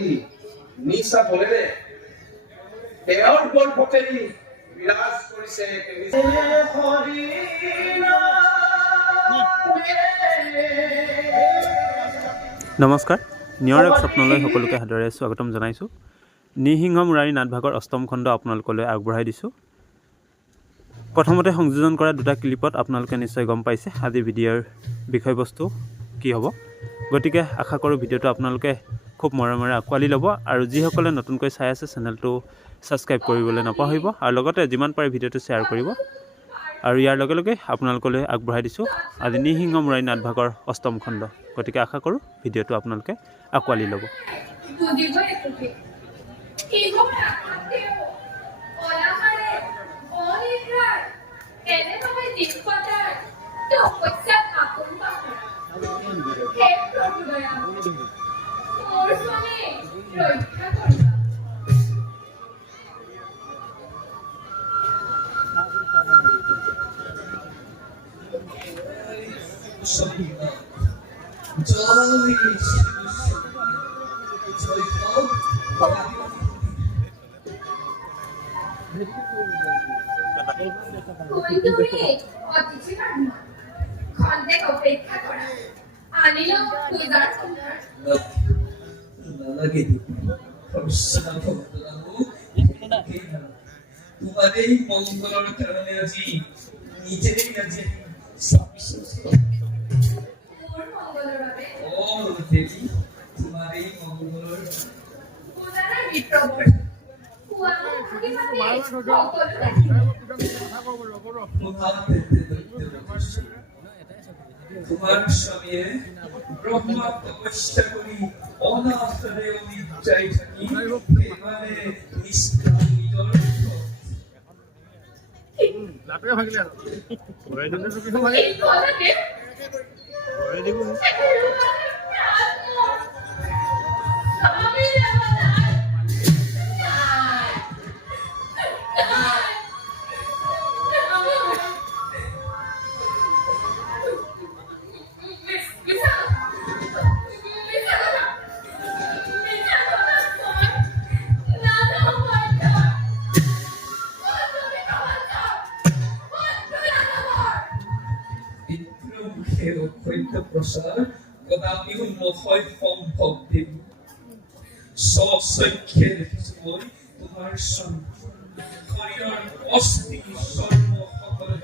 বুলি নিচা বলেৰে তেওঁৰ গৰ্ভতেই বিৰাজ কৰিছে। নমস্কাৰ, নিয়ৰক স্বপ্নলৈ সকলোকে সাদৰে স্বাগতম জনাইছোঁ। নিসিংহ মুৰাৰী নাটভাগৰ অষ্টম খণ্ড আপোনালোকলৈ আগবঢ়াই দিছোঁ। প্ৰথমতে সংযোজন কৰা দুটা ক্লিপত আপোনালোকে নিশ্চয় গম পাইছে আজি ভিডিঅ'ৰ বিষয়বস্তু কি হ'ব। গতিকে আশা কৰোঁ ভিডিঅ'টো আপোনালোকে খুব মৰমেৰে আঁকোৱালি ল'ব আৰু যিসকলে নতুনকৈ চাই আছে চেনেলটো ছাবস্ক্ৰাইব কৰিবলৈ নাপাহৰিব আৰু লগতে যিমান পাৰে ভিডিঅ'টো শ্বেয়াৰ কৰিব। আৰু ইয়াৰ লগে লগে আপোনালোকলৈ আগবঢ়াই দিছোঁ আজি নিসিংহ মুৰাৰী নাটভাগৰ অষ্টম খণ্ড। গতিকে আশা কৰোঁ ভিডিঅ'টো আপোনালোকে আঁকোৱালি ল'ব। তোমাদের মঙ্গলের কারণে আজি নিজেই আজি দেবী তোমার এই মঙ্গলের তোমার স্বামীয়ে ব্রহ্মা তপস্যা করি অনাথরে অনিচ্ছাই থাকি মানে লাটে ভাগিলে আৰু ঘৰে দিলে তো কিছু ভাগে ঘৰে দিব প্ৰসাৰ কদাপি নহয় সম্ভৱ দেবী স্বচক্ষে দেখিছো মই তোমাৰ শৰীৰৰ অস্থি চৰ্ম সকলো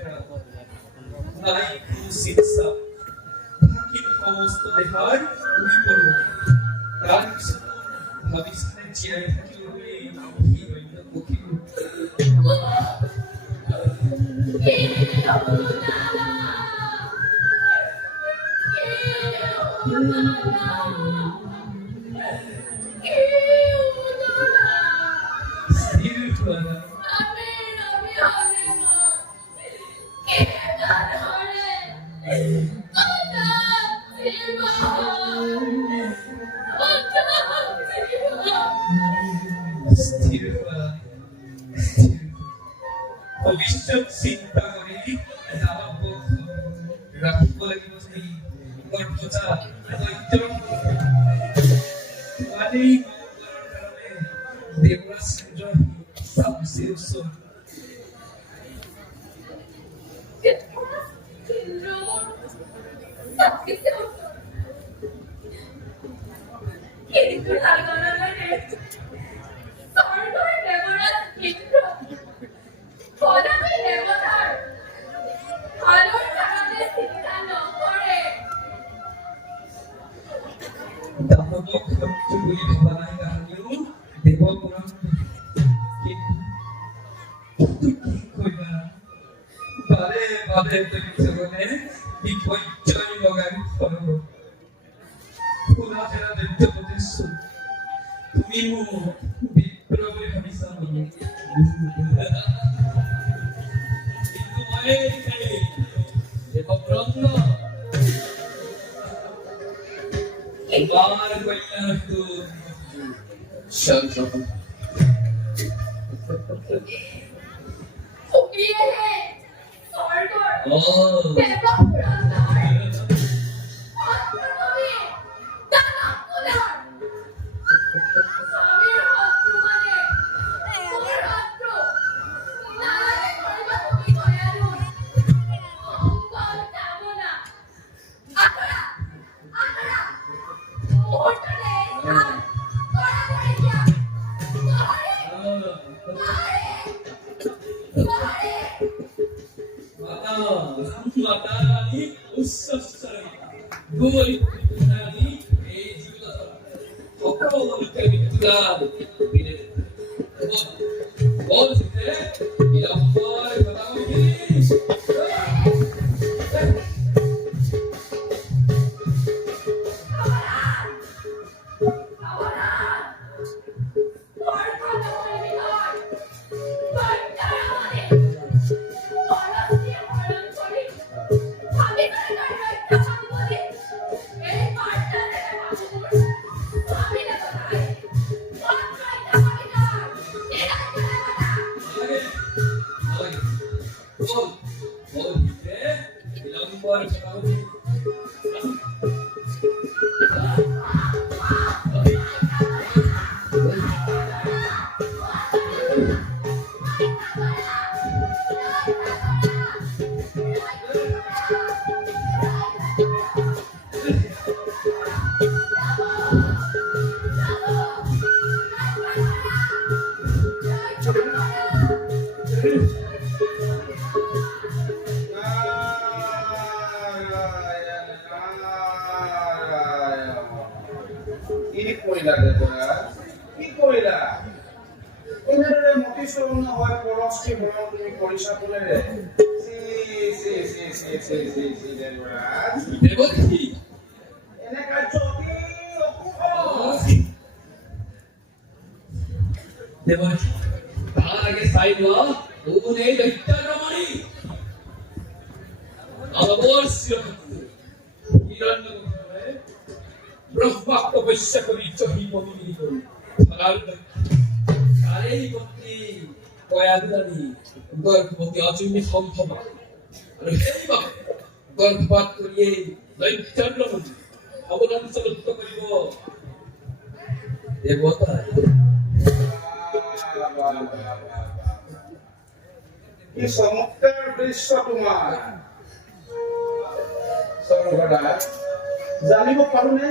নাই কোনো চিকিৎসা বাকী সমস্ত দেহাৰ উৰি পৰো তাৰপিছত ভাবিছিলে জীয়াই থাকিবলৈ সি অন্য পক্ষী ভবিষ্যৎ চিন্তা কৰি ৰাখিব লাগিব যে গৰ্ভজা দেৱৰাজ চন্দ্ৰ তুমি বিপ্ৰ বুলি ভাবিছা মাতা রানী উচ্চস্তরে দুই রানী এই জীবন সকলকে মৃত্যুদান দিলেন বলতে বিলম্বর কথাগুলি বলতে বিলম্বর কথাগুলি কি কইলা রে তোরা কি কইলা এনেদৰে মতি চৰণ হয় পৰস্তি মৰম তুমি কৰিছা বোলে ৰে সি দেৱৰাজ দেৱতী এনে কাৰ্য অতি অশুভ দেৱতী তার আগে চাইল ওগুনে দৈত্যাগ্রমণি অবশ্য হিরণ্যগর্ভে ব্রহ্মা তপস্যা করি চহি বমিনি করি তারেই গতি কয়াদানি গর্ভবতী অজন্যে সম্ভবা আর সেইভাবে গর্ভপাত করিয়ে দৈত্যাগ্রমণি অবলম্বন করিব দেবতা কি চমৎকাৰ দৃশ্য তোমাৰ স্বৰ্গৰাজ জানিব পাৰোনে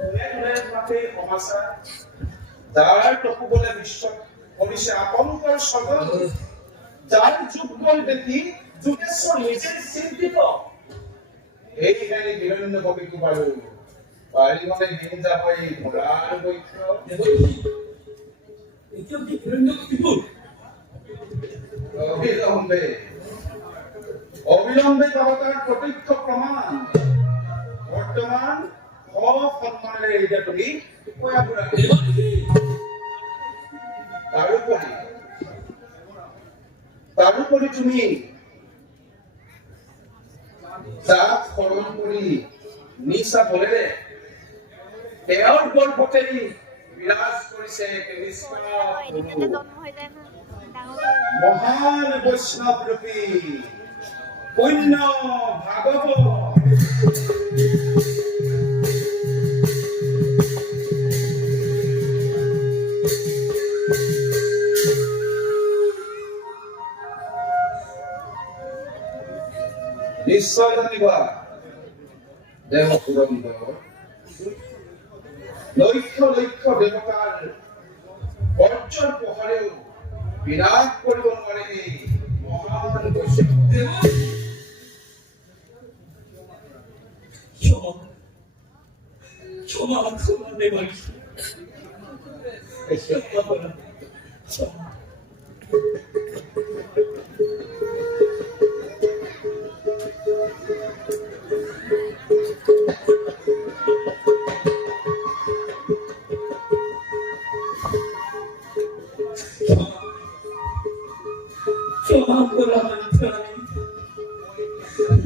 কোনে কোনে তোমাক এই সমাচাৰ যাৰ তকুবলে বিশ্ব কৰিছে আপনকৰ স্বগত যাৰ যুগবল দেখি যোগেশ্বৰ নিজে চিন্তিত এই হেৰি হিৰণ্য কবিকো বাৰু পাৰিবনে দিন যাব এই ঘোঁৰাৰ বৈক্য দেৱতী এতিয়া কি হিৰণ্যকশিপুৰ অবিলম্বে বাবাতাৰ প্ৰত্যক্ষ প্ৰমাণ বৰ্তমান সন্মানেৰ এটা তুমি তাৰোপৰি তুমি যাক স্মৰণ কৰি নিশা বলেৰে তেওঁৰ গৰ্ভতে বিৰাজ কৰিছে মহান বৈষ্ণৱ ৰূপী পুণ্য ভাগৱত নিশ্চয় জানিবা দেহ পুৰন্দৰ লক্ষ লক্ষ দেৱতাৰ বৰ্ষৰ পোহৰেও বিৰাট কৰিব নোৱাৰে এই মহান বৈষ্ণৱ ক্ষমা দেবাই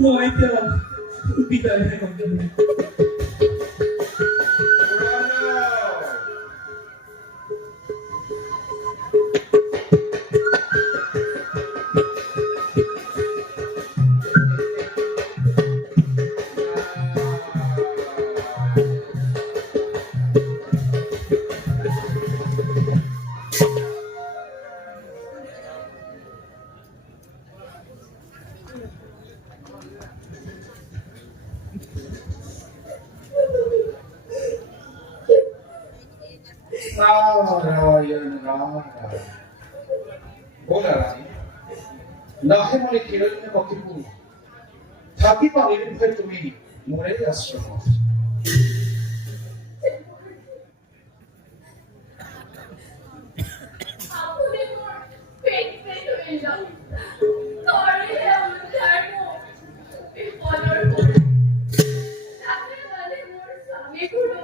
মই এতিয়া বিদায় নারায়ণ নারায়ণ বলা রানী নাহে মনে হিরণ্য কতিপু থাকিবা নির্ভয় তুমি মোরে আশ্রম আপনি মোর পেট পেট হয়ে যাও তরে উদ্ধারব বিপদর পরে তাকে বলে মোর স্বামী গুলো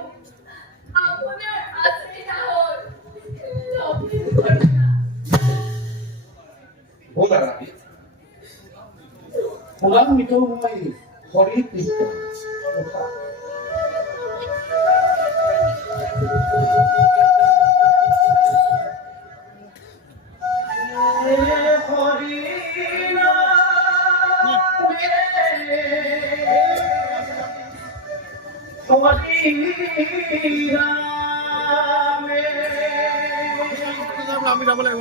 আপনার আশ্রয় না হল লক্ষ্মী করুণা বলা রানী পুরাণ মিতময় হরি কৃষ্ণ কথা আমি যাব লাগিব